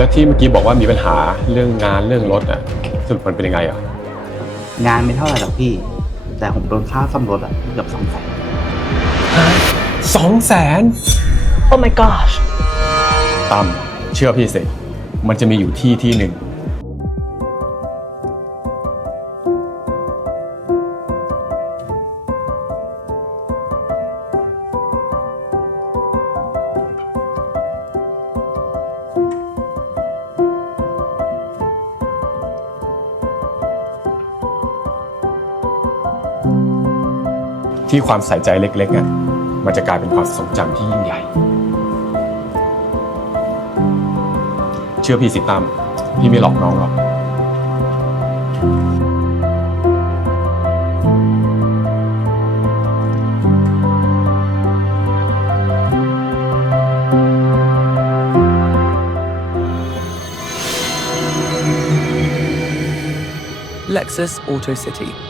แล้วที่เมื่อกี้บอกว่ามีปัญหาเรื่องงานเรื่องรถอะสรุปมันเป็นยังไงอะงานไม่เท่าไหร่หรอกพี่ แต่ผมโดนค่าซ่อมรถอะเกือบสองแสนสองแสน Oh my gosh ตั้มเชื่อพี่สิมันจะมีอยู่ที่ที่หนึ่ง ที่ความใส่ใจเล็กๆอะมันจะกลายเป็นความทรงจำที่ยิ่งใหญ่ เชื่อพี่สิตั้มพี่ไม่หลอกน้องหรอก Lexus Auto City.